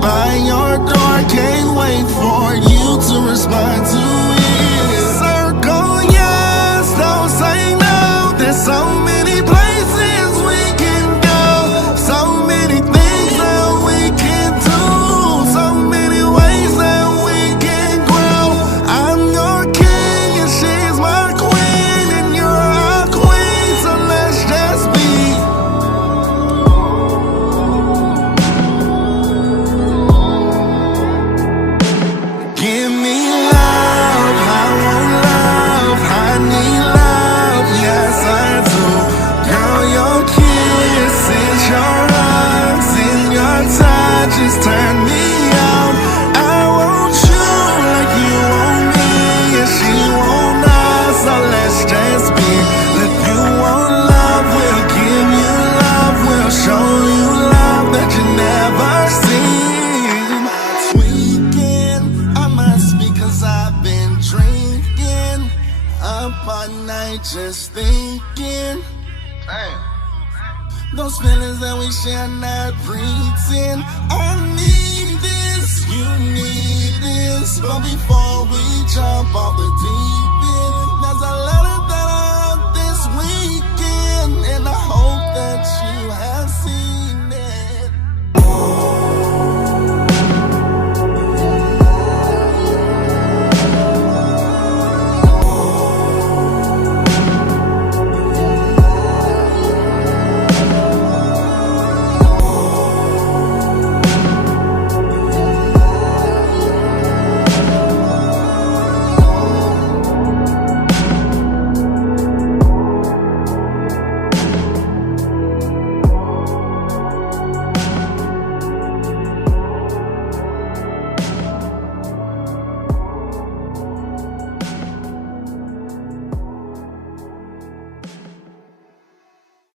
by your door, can't wait for you to respond to it. Circle yes, don't say no. There's so many places we can go, so many things that we can do, so many ways that we can grow. I'm your king and she's my queen, and you're our queen, so let's just be. Give me love, I want love, I need love, yes I do. Girl, your kisses, your hugs, and your touches turn me on. I want you like you want me, and she want us, so let's just be. If you want love, we'll give you love, we'll show you love that you never seen. Tweaking, I must be 'cause I've been drinking up all night just thinking. Damn. Those feelings that we share not pretend. I need this, you need this, but before we jump off the deep